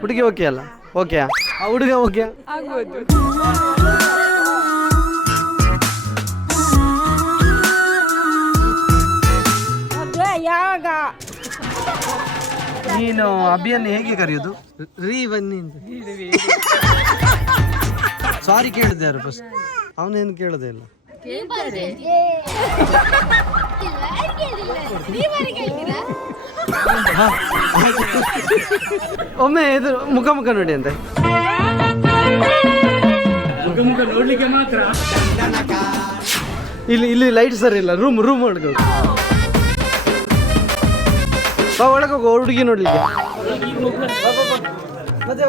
ಹುಡುಗಿ ಓಕೆ ಅಲ್ಲ? ಓಕೆ ಆ? ಹುಡುಗ ಓಕೆ ಆಗ್ಬೋದು ಮದುವೆ ಯಾವಾಗ ನೀನು ಅಭಿಯನ್ನ ಹೇಗೆ ಕರೆಯೋದು? ರೀ ಬನ್ನಿ ಅಂತ ಸಾರಿ ಕೇಳಿದೆ ಯಾರು ಫಸ್ಟ್ ಅವನೇನು ಕೇಳೋದೇ ಇಲ್ಲ? ಒಮ್ಮೆ ಇದು ಮುಖ ಮುಖ ನೋಡಿ ಅಂತೆ ಇಲ್ಲಿ ಇಲ್ಲಿ ಲೈಟ್ ಸರಿ ಇಲ್ಲ ರೂಮ್ ರೂಮ್ ಒಳಗೆ ಹೋಗು. ಬಾ ಒಳಗೆ ಹೋಗು ಹುಡುಗಿ ನೋಡ್ಲಿಕ್ಕೆ. ಮತ್ತೆ.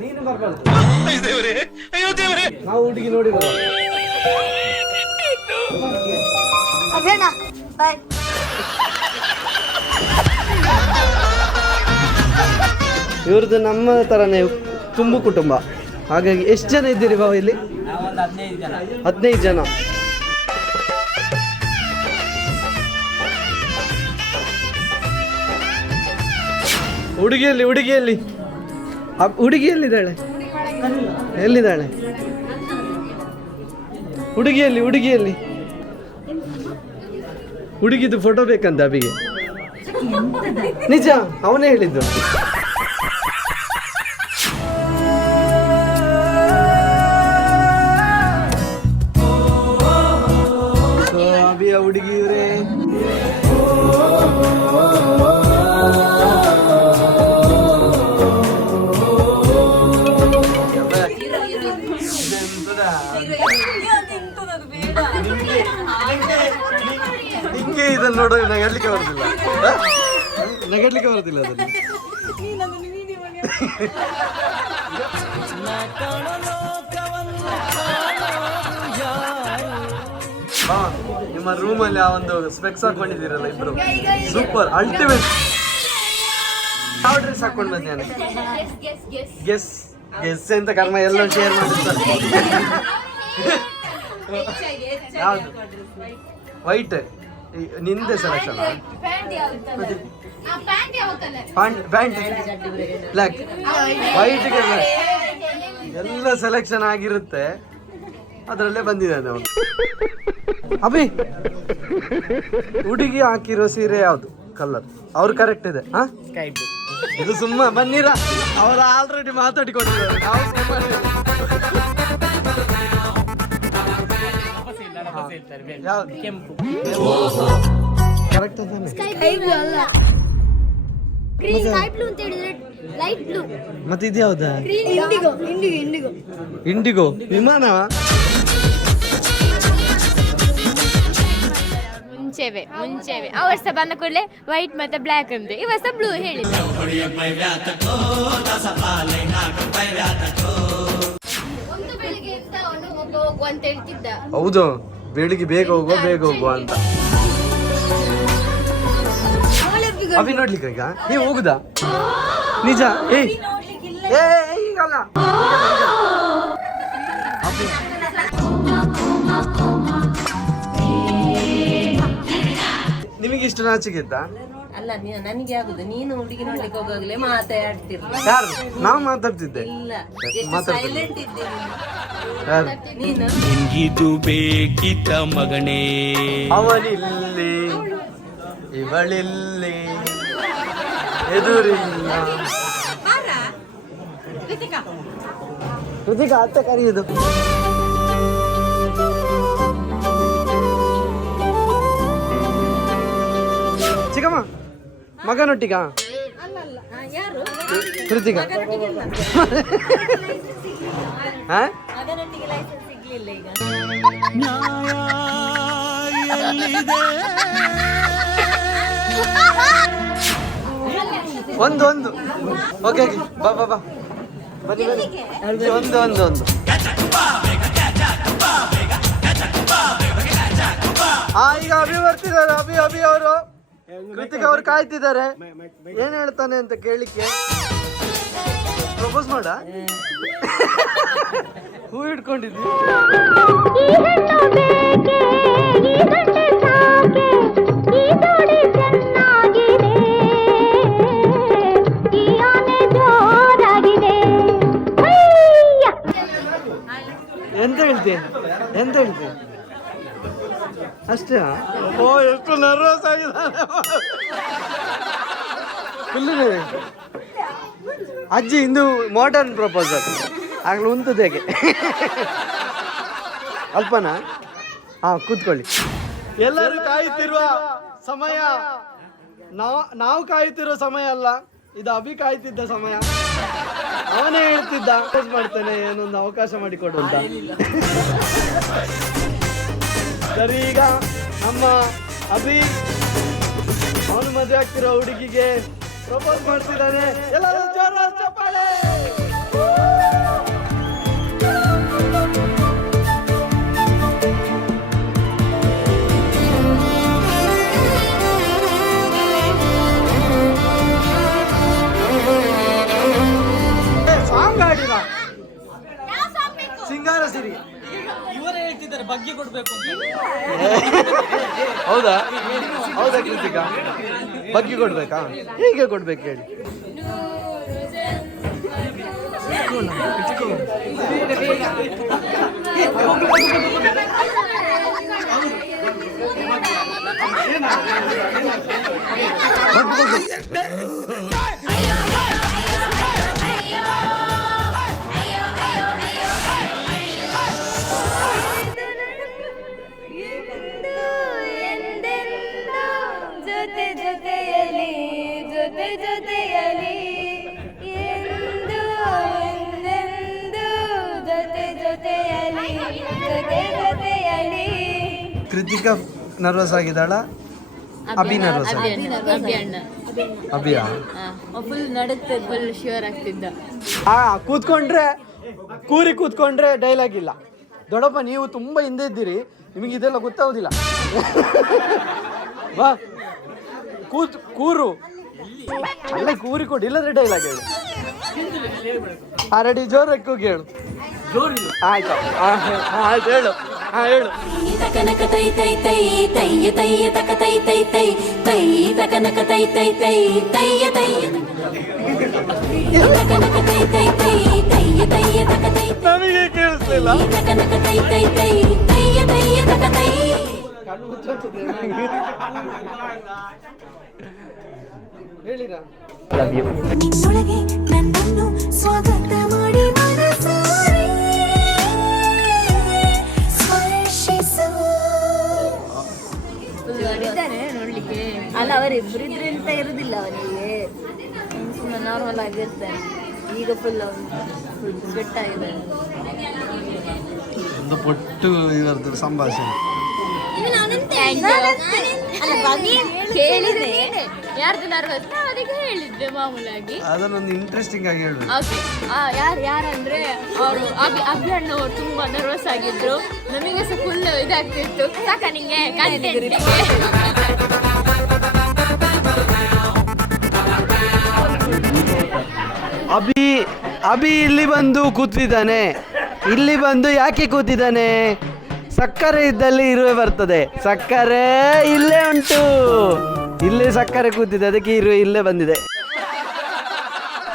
ನೀನು ಬರ್ಬಾರ್ದು ನಾವು ಹುಡುಗಿ ನೋಡಿ ಇವ್ರದ್ದು ನಮ್ಮ ಥರನೇ ತುಂಬು ಕುಟುಂಬ. ಹಾಗಾಗಿ ಎಷ್ಟು ಜನ ಇದ್ದೀರಿ ಬಾವು ಇಲ್ಲಿ? ಹದಿನೈದು ಜನ. ಹುಡುಗಿಯಲ್ಲಿ ಹುಡುಗಿಯಲ್ಲಿ? ಹುಡುಗಿ ಎಲ್ಲಿದ್ದಾಳೆ ಎಲ್ಲಿದ್ದಾಳೆ? ಹುಡುಗಿಯಲ್ಲಿ ಹುಡುಗಿಯಲ್ಲಿ? ಹುಡುಗಿದು ಫೋಟೋ ಬೇಕಂತ ಅಬಿಗೆ ನಿಜ, ಅವನೇ ಹೇಳಿದ್ದು. ನಿಂಗೆ ಇದನ್ನ ನೋಡೋ ನಗಡ್ಲಿಕ್ಕೆ ಬರುದಿಲ್ಲ. ನಗಾಡ್ಲಿಕ್ಕೆ ಬರುದಿಲ್ಲ ಅದನ್ನು. ಹಾ, ನಿಮ್ಮ ರೂಮಲ್ಲಿ ಆ ಒಂದು ಸ್ಪೆಕ್ಸ್ ಹಾಕೊಂಡಿದ್ದೀರಲ್ಲ ಇಬ್ರು? ಸೂಪರ್ ಅಲ್ಟಿಮೇಟ್ ಯಾವ ಡ್ರೆಸ್ ಹಾಕೊಂಡು ಬಂದೇನೆ ಗೆಸ್ ಗೆಸ್ ಅಂತ ಕರ್ಮ ಎಲ್ಲ ಶೇರ್ ಮಾಡಿರ್ತಾರೆ. ಯಾವುದು? ವೈಟ್ ನಿಂದೆ ಸೆಲೆಕ್ಷನ್ ಪ್ಯಾಂಟ್ ಪ್ಯಾಂಟ್ ಬ್ಲ್ಯಾಕ್ ವೈಟ್ಗೆ ಎಲ್ಲ ಸೆಲೆಕ್ಷನ್ ಆಗಿರುತ್ತೆ. ಅದರಲ್ಲೇ ಬಂದಿದ್ದಾನೆ ಅವನು ಅಭಿ ಹುಡುಗಿ ಹಾಕಿರೋ ಸೀರೆ ಯಾವುದು? ಕಲರ್ ಅವ್ರು ಕರೆಕ್ಟ್ ಇದೆ ಹಾ? ಇದು ಸುಮ್ಮ ಬನ್ನಿರ. ಅವ್ರು ಆಲ್ರೆಡಿ ಮಾತಾಡಿಕೊಂಡಿದ್ದಾರೆ. ನಾವು ಸುಮ್ಮನೆ ಯಾವ್ದು? ಕರೆಕ್ಟ್ ಅಂತಾನೆ sky blue green sky blue ಅಂತ ಹೇಳಿದ್ರೆ ಲೈಟ್ ಬ್ಲೂ ಮತ್ತೆ ಇದು ಯಾವ್ದಾ? ಇಂಡಿಗೋ ಇಂಡಿಗೋ ಇಂಡಿಗೋ ಇಂಡಿಗೋ ವಿಮಾನವ? ಮುಂಚೆವೆ ಮುಂಚೆವೆ. ಆ ವರ್ಷ ಬಂದ ಕೂಡಲೇ ವೈಟ್ ಮತ್ತೆ ಬ್ಲ್ಯಾಕ್ ಅಂತೆ ಈ ವರ್ಷ ಬ್ಲೂ ಹೇಳಿ ಒಂದು ಬೆಳಿಗ್ಗೆ ಎದ್ದ ಅವನು ಹೋಗ ಹೋಗು ಅಂತ ಹೇಳ್ತಿದ್ದ ಹೌದು. ಬೆಳಿಗ್ಗೆ ಬೇಗ ಹೋಗುವ ಬೇಗ ಹೋಗುವ ಅಂತ. ಅಭಿ ನೋಡ್ಲಿಕ್ಕೆ ಈಗ? ನೀವು ಹೋಗುದಾ? ನಿಜ? ಏ. ನಿಮಗಿಷ್ಟು ಈಗಲ್ಲ. ನಿಮಗೆ ಇಷ್ಟು ನಾಚಿಕೆ ಇತ್ತಾ? ಅಲ್ಲ ನನಗೆ ಆಗುದು. ನೀನು ಹುಡುಗಿ ನೋಡ್ಲಿಕ್ಕೆ ಹೋಗಾಗ್ಲೇ ಮಾತಾಡ್ತಿರ್ಲಿಲ್ಲ ಯಾರು? ನಾವು ಮಾತಾಡ್ತಿದ್ದೆ. ಇಲ್ಲ. ಎಷ್ಟು ಸೈಲೆಂಟ್ ಇದ್ದೆ ನೀನು. ಯಾರು? ನೀನು? ನಿನ್ಗಿದು ಬೇಕಿತ ಮಗನೇ. ಅವಳಿಲ್ಲಿ ಇವಳಿಲ್ಲಿ ಎದುರಿಲ್ಲ. ಕೃತಿಕಾ ಅತ್ತೆ ಕರೆಯುದು. ಮಗನೊಟ್ಟಿಗ? ಕೃತಿಗ? ಹಾ? ಒಂದು ಒಂದು. ಓಕೆ ಓಕೆ ಬಾ ಬಾ ಬಾ. ಬನ್ನಿ ಬನ್ನಿ. ಒಂದು ಒಂದು ಒಂದು. ಆ ಈಗ ಅಭಿ ಬರ್ತಿದ್ದಾರೆ ಅಭಿ ಅಭಿ ಅವರು. ಕೃತಿಕ್ ಅವ್ರು ಕಾಯ್ತಿದ್ದಾರೆ ಏನ್ ಹೇಳ್ತಾನೆ ಅಂತ ಕೇಳಿಕ್ಕೆ ಪ್ರಪೋಸ್ ಮಾಡ ಹೂ ಹಿಡ್ಕೊಂಡಿದ್ವಿ ಅಷ್ಟೇ? ಓ ಎಷ್ಟು ನರ್ವಸ್ ಆಗಿದ್ದಾನೆ. ಅಜ್ಜಿ ಇಂದು ಮಾಡರ್ನ್ ಪ್ರಪೋಸಲ್ ಆಗ್ಲೂ ಉಂತದೇಗೆ ಅಲ್ಪನಾ? ಹಾ ಕೂತ್ಕೊಳ್ಳಿ. ಎಲ್ಲರೂ ಕಾಯುತ್ತಿರುವ ಸಮಯ. ನಾವು ನಾವು ಕಾಯುತ್ತಿರುವ ಸಮಯ ಅಲ್ಲ ಇದು ಅಭಿ ಕಾಯ್ತಿದ್ದ ಸಮಯ. ಅವನೇ ಹೇಳ್ತಿದ್ದ ಮಾಡ್ತಾನೆ ಮಾಡ್ತೇನೆ ಏನೊಂದು ಅವಕಾಶ ಮಾಡಿಕೊಡು ಅಂತ. ಸರಿ ಈಗ ನಮ್ಮ ಅಭಿ ಅವನು ಮದುವೆ ಆಗ್ತಿರೋ ಹುಡುಗಿಗೆ ಪ್ರಪೋಸ್ ಮಾಡ್ತಿದ್ದಾನೆ. ಬಗ್ಗೆ ಕೊಡ್ಬೇಕಾ ಹೇಗೆ ಕೊಡ್ಬೇಕು ಹೇಳಿ. ಜೊತೆ ಕೃತಿಕಾ ನರ್ವಸ್ ಆಗಿದ್ದಾಳ? ಅಭಿ ನರ್ವಸ್ ಅಭಿಯಾ ಫುಲ್ ನಡುತ್ತೆ ಫುಲ್ ಶ್ಯೂರ್ ಆಗ್ತಿದ್ದ. ಆ ಕೂತ್ಕೊಂಡ್ರೆ ಕೂರಿ ಕೂತ್ಕೊಂಡ್ರೆ ಡೈಲಾಗ್ ಇಲ್ಲ. ದೊಡ್ಡಪ್ಪ ನೀವು ತುಂಬಾ ಹಿಂದೆ ಇದ್ದೀರಿ. ನಿಮಗೆ ಇದೆಲ್ಲ ಗೊತ್ತಾಗೋದಿಲ್ಲ. ಬಾ. ಕೂತ್ ಕೂರು. ಅಲ್ಲೇ ಕೂರಿ ಕೊಡಿ ಇಲ್ಲದ್ರೆ ಡೈಲಾಗ್ ಹೇಳು. ಆ ರೆಡಿ ಜೋರಕ್ಕೆ ಕೂಗಿ ಹೇಳು ಆಯ್ತು. ಆ, ಆ, ಆಯ್ತು ಹೇಳು. ಹಾ ಹೇಳು. ತಕನಕ ತೈ ತೈ ತೈ ತೈಯ ತೈಯ ತಕ ತೈ ತೈ ತೈ ತೈ ತಕನಕ ತೈ ತೈ ತೈ ತೈಯ ತೈ ತಕನಕ ತೈ ತೈ ತೈ ತೈಯ ತೈಯ ತಕ ತೈ ನನಗೆ ಕೇಳಿಸ್ಲಿಲ್ಲ ತಕನಕ ತೈ ತೈ ತೈ ತೈಯ ತೈಯ ತಕ ತೈ ಹೇಳಿರ ಮುಚ್ಚೋಗ್ತದೆ. ಹೇಳಿರಾ ನಿನ್ನೊಳಗೆ ನನ್ನನ್ನು ಸ್ವಾಗತ ಅಲ್ಲ ಇದ್ರೆ ಅಂತ ಇರುದಿಲ್ಲ ಅವನಿಗೆ. ಸುಮ್ಮನೆ ನಾರ್ಮಲ್ ಆಗಿರ್ತಾನೆ. ಈಗ ಫುಲ್ ಫುಲ್ ಸ್ವೆಟ್ ಆಗಿದೆ ಒಂದು ಪೊಟ್ಟು ಇವರದ್ದು ಸಂಭಾಷಣೆ. ಕೇಳಿದೆ. ಯಾರ್ದು ನರ್ವಸ್ ನಾವು ಅದಕ್ಕೆ ಹೇಳಿದ್ದೆ ಮಾಮೂಲಾಗಿ. ಅದನ್ನೊಂದು ಇಂಟ್ರೆಸ್ಟಿಂಗ್ ಆಗಿ ಹೇಳು. ಓಕೆ. ಯಾರು ಯಾರಂದ್ರೆ ಅವರು ಅಭಿ ಅಭಿ ಅಣ್ಣವರು ತುಂಬಾ ನರ್ವಸ್ ಆಗಿದ್ರು. ನಮಗೆ ಸಹ ಫುಲ್ ಇದಾಗ್ತಿತ್ತು. ಸಾಕ ನಿಂಗೆ? ಅಭಿ ಅಭಿ ಇಲ್ಲಿ ಬಂದು ಕೂತಿದ್ದಾನೆ. ಇಲ್ಲಿ ಬಂದು ಯಾಕೆ ಕೂತಿದ್ದಾನೆ? ಸಕ್ಕರೆ ಇದ್ದಲ್ಲಿ ಇರುವೆ ಬರ್ತದೆ. ಸಕ್ಕರೆ ಇಲ್ಲೇ ಉಂಟು. ಇಲ್ಲೇ ಸಕ್ಕರೆ ಕೂತಿದೆ ಅದಕ್ಕೆ ಇರುವೆ ಇಲ್ಲೇ ಬಂದಿದೆ.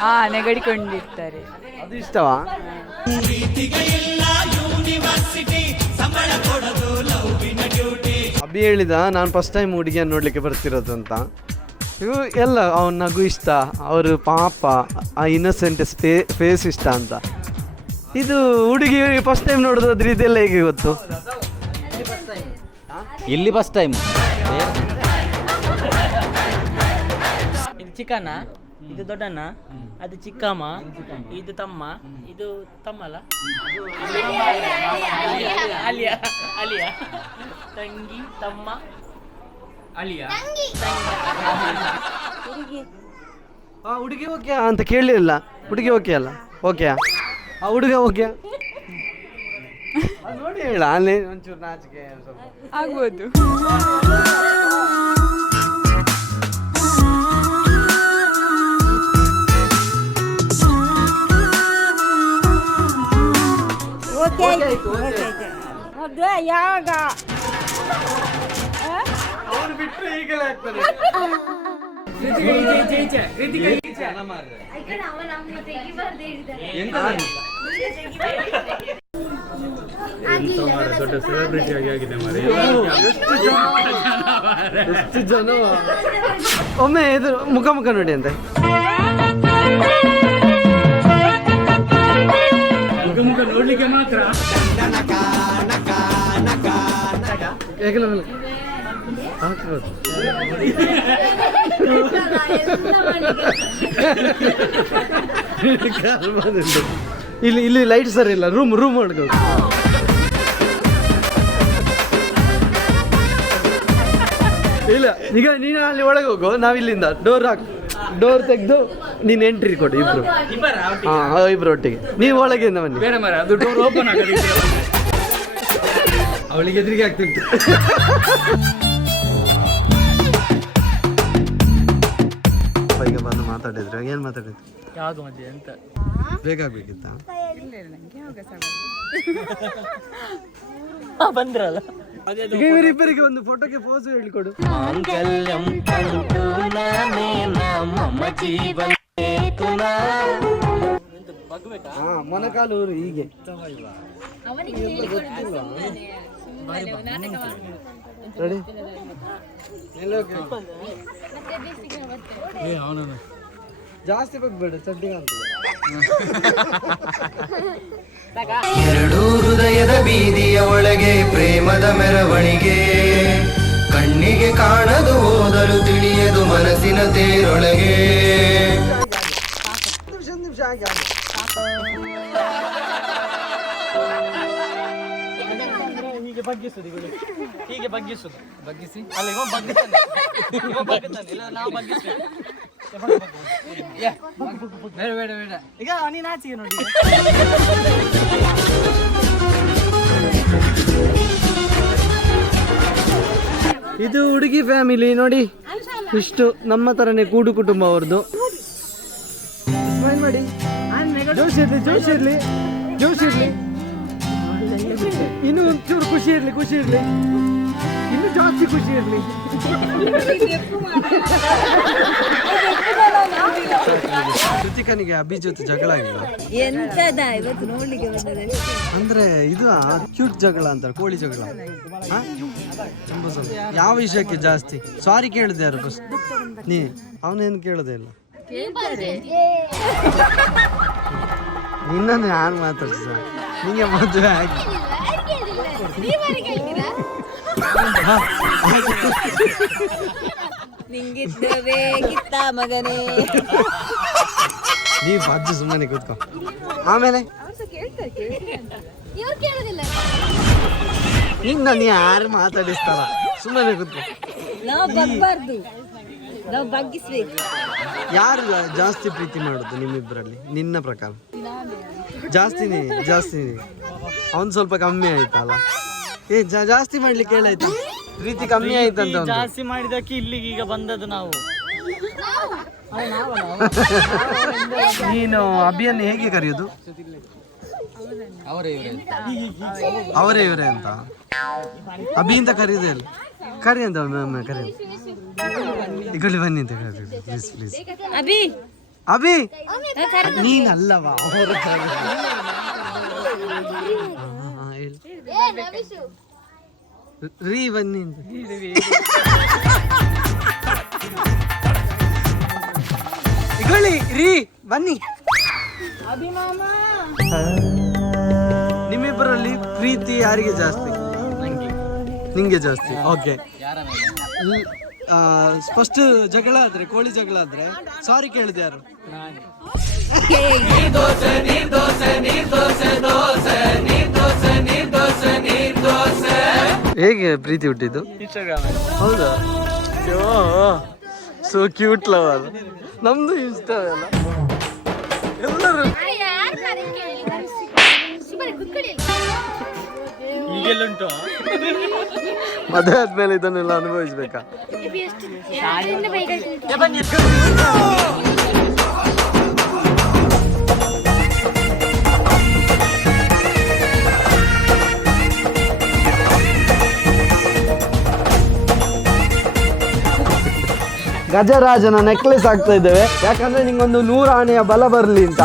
ಹಾ ನೆಗಡಿಕೊಂಡಿರ್ತಾರೆ. ಅದು ಇಷ್ಟವಾ? ಅಭಿ ಹೇಳಿದ ನಾನು ಫಸ್ಟ್ ಟೈಮ್ ಹುಡುಗಿಯನ್ನು ನೋಡ್ಲಿಕ್ಕೆ ಬರ್ತಿರೋದು ಅಂತ. ಇವು ಎಲ್ಲ ಅವನ ನಗು ಇಷ್ಟ ಅವರು ಪಾಪ ಆ ಇನ್ನೊಸೆಂಟ್ ಸ್ಪೇ ಫೇಸ್ ಇಷ್ಟ ಅಂತ. ಇದು ಹುಡುಗಿ ಫಸ್ಟ್ ಟೈಮ್ ನೋಡೋದಾದ್ರೆ ಇದೆಲ್ಲ ಹೇಗೆ ಗೊತ್ತು? ಇಲ್ಲಿ ಫಸ್ಟ್ ಟೈಮ್ ಇದು ಚಿಕ್ಕಣ್ಣ ಇದು ದೊಡ್ಡಣ್ಣ ಅದು ಚಿಕ್ಕಮ್ಮ ಇದು ತಮ್ಮ ಇದು ತಮ್ಮಲ್ಲ ಅಲಿಯ. ಅಲಿಯ. ತಂಗಿ ತಮ್ಮ. ಅಲಿಯ ಆ ಹುಡುಗಿ ಓಕೆ ಅಂತ ಕೇಳಲಿಲ್ಲ ಹುಡುಗಿ ಓಕೆ ಅಲ್ಲ? ಓಕೆ ಆ ಹುಡುಗ ಓಕೆ? ನೋಡಿ ಹೇಳ ಅಲ್ಲಿ ಒಂಚೂರು ನಾಚಿಕೆ ಸ್ವಲ್ಪ. ಆಗ್ಬೋದು ಓಕೆ ಮದುವೆ ಯಾವಾಗ? ಅವನು ಆಗಿ ಈಗಲೇ ಆಗ್ತದೆ ಎಷ್ಟು ಜನ ಒಮ್ಮೆ ಇದು ಮುಖ ಮುಖ ನೋಡಿ ಅಂತೆ. ನೋಡ್ಲಿಕ್ಕೆ ಮಾತ್ರ. ಇಲ್ಲಿ ಇಲ್ಲಿ ಲೈಟ್ ಸರಿ ಇಲ್ಲ. ರೂಮ್ ರೂಮ್ ಮಾಡ್ಕೋ. ಇಲ್ಲ ಈಗ ನೀನು ಅಲ್ಲಿ ಒಳಗೆ ಹೋಗು. ನಾವಿಲ್ಲಿಂದ. ಡೋರ್ ಹಾಕ್. ಡೋರ್ ತೆಗೆದು ನೀನು ಎಂಟ್ರಿ ಕೊಡು ಇಬ್ರು. ಹಾಂ ಇಬ್ರು ಒಟ್ಟಿಗೆ. ನೀವು ಒಳಗಿಂದ ಬನ್ನಿ. ಬೇರೆ ಮರ ಅದು ಡೋರ್ ಓಪನ್ ಅವಳಿಗೆ ಎದುರಿಗೆ ಆಗ್ತಿತ್ತು. ಮಾತಾಡಿದ್ರು? ಏನ್ ಮಾತಾಡಿದ್ರು? ಯಾವಾಗ ಅಂತ. ಬೇಕಾಗ್ಬೇಕಿತ್ತ ಬಂದ್ರಲ್ಲ. ಇವರಿಬ್ಬರಿಗೆ ಒಂದು ಫೋಟೋಗೆ ಪೋಸ್ ಹೇಳ್ಕೊಡು. ಹಾ ಮೊನಕಾಲೂರು ಹೀಗೆ. ರೆಡಿ ಜಾಸ್ತಿ ಬೇಡ ಚಡ್ಡಿ ಎರಡೂ ಹೃದಯದ ಬೀದಿಯ ಒಳಗೆ ಪ್ರೇಮದ ಮೆರವಣಿಗೆ. ಕಣ್ಣಿಗೆ ಕಾಣದು ಓದಲು ತಿಳಿಯದು ಮನಸ್ಸಿನ ತೇರೊಳಗೆ. ನಿಮಿಷ ನಿಮಿಷ ಹಾಗೆ ಬಗ್ಗಿಸುದು ಹೀಗೆ ಬಗ್ಗಿಸುದು. ಬಗ್ಗಿಸಿ? ಅಲ್ಲ ಇವ ಬಗ್ಗಿಸ್ತಾನೆ. ಇವ ಬಗ್ಗಿಸ್ತಾನೆ. ಇಲ್ಲ ನಾವು ಈಗ ನೀನು ಆಚೆಗೆ ನೋಡಿ. ಇದು ಹುಡುಗಿ ಫ್ಯಾಮಿಲಿ ನೋಡಿ. ಇಷ್ಟು ನಮ್ಮ ತರನೇ ಕೂಡು ಕುಟುಂಬ ಅವ್ರದ್ದು ಮಾಡಿ ಜೋಶ್ ಇರ್ಲಿ ಜೋಶ್ ಇರ್ಲಿ ಜೋಶ್ ಇರ್ಲಿ. ಇನ್ನೂ ಒಂಚೂರು ಖುಷಿ ಇರ್ಲಿ ಖುಷಿ ಇರ್ಲಿ. ಜಾಸ್ತಿ ಖುಷಿ ಇರ್ಲಿ ಕೃತಿಕನಿಗೆ ಅಭಿ ಜೊತೆ ಜಗಳ ಆಗಿಲ್ಲ ಎಂತದ ಇವತ್ತು ನೋಡ್ಲಿಕ್ಕೆ ಬಂದದೆ? ಅಂದ್ರೆ ಇದು ಕ್ಯೂಟ್ ಜಗಳ ಅಂತಾರೆ ಕೋಳಿ ಜಗಳ? ಯಾವ ವಿಷಯಕ್ಕೆ ಜಾಸ್ತಿ? ಸಾರಿ ಕೇಳಿದೆ ಯಾರು ಫಸ್ಟ್ ನೀ ಅವನೇನು ಕೇಳದೆ ಇಲ್ಲ? ನಿನ್ನನ್ನು ಯಾರು ಮಾತಾಡ್ಸ ನಿಂಗೆ ಮದುವೆ ಆಗಿ. ನಿಂಗಿದ್ದ ಬೇಕಿತ್ತ ಮಗನೇ. ನೀ ಬಜ್ಜು ಸುಮ್ಮನೆ ಕೂತ್ಕೊ. ಆಮೇಲೆ? ಇವ್ರು ಕೇಳೋದಿಲ್ಲ. ನಿನ್ನನ್ನು ಯಾರು ಮಾತಾಡಿಸ್ತಾರ? ಸುಮ್ಮನೆ ಕೂತ್ಕೊ. ನಾವು ಬಗ್ಬಾರ್ದು. ನಾವು ಬಗ್ಗಿಸ್ಬೇಕು. ಯಾರು ಜಾಸ್ತಿ ಪ್ರೀತಿ ಮಾಡೋದು ನಿಮ್ಮಿಬ್ಬರಲ್ಲಿ ನಿನ್ನ ಪ್ರಕಾರ? ಜಾಸ್ತಿನೇ ಜಾಸ್ತಿ ಅವನ್ ಸ್ವಲ್ಪ ಕಮ್ಮಿ ಆಯ್ತಲ್ಲ? ಏ ಜಾ- ಜಾಸ್ತಿ ಮಾಡ್ಲಿಕ್ಕೆ ಹೇಳಾಯ್ತು? ಪ್ರೀತಿ ಕಮ್ಮಿ ಆಯ್ತಂತ. ಜಾಸ್ತಿ ಮಾಡಿದಕ್ಕೆ ಇಲ್ಲಿಗೆ ಈಗ ಬಂದದ್ದು ನಾವು. ನೀನು ಅಭಿಯನ್ನು ಹೇಗೆ ಕರೆಯೋದು? ಅವರೇ ಇವರೇ ಅಂತ. ಅಭಿ ಅಂತ ಕರೆಯೋದೇ ಇಲ್ಲ. ಕರಿ ಅಂತ ಒಮ್ಮೆ ಕರಿ ಈ ಕಡೆ ಬನ್ನಿ ಅಂತ ಪ್ಲೀಸ್ ಪ್ಲೀಸ್ ಅಭಿ! ಅಭಿ! ನೀನಲ್ಲವಾ? ಅವರು. ನವಿಶು ರೀ ಬನ್ನಿ ಅಂತ. ಇಗೊಳ್ಳಿ ರೀ ಬನ್ನಿ. ನಿಮ್ಮಿಬ್ಬರಲ್ಲಿ ಪ್ರೀತಿ ಯಾರಿಗೆ ಜಾಸ್ತಿ? ನಿಂಗೆ. ಜಾಸ್ತಿ ಓಕೆ. ಫಸ್ಟ್ ಜಗಳ ಆದ್ರೆ ಕೋಳಿ ಜಗಳ ಆದ್ರೆ ಸಾರಿ ಕೇಳಿದೆ ಯಾರು? ಹೇಗೆ ಪ್ರೀತಿ ಹುಟ್ಟಿದ್ದು? ಇನ್ಸ್ಟಾಗ್ರಾಮ್ ಹೌದಾ ಸೊ ಕ್ಯೂಟ್ ಲವರ್ ನಮ್ದು ಇಷ್ಟ ಅಲ್ಲ. ಎಲ್ಲರೂ ಮದುವೆ ಆದ್ಮೇಲೆ ಇದನ್ನೆಲ್ಲ ಅನುಭವಿಸ್ಬೇಕಾ? ಗಜರಾಜನ ನೆಕ್ಲೆಸ್ ಆಗ್ತಾ ಇದ್ದೇವೆ. ಯಾಕಂದ್ರೆ ನಿಂಗೊಂದು ನೂರು ಆನೆಯ ಬಲ ಬರಲಿ ಅಂತ.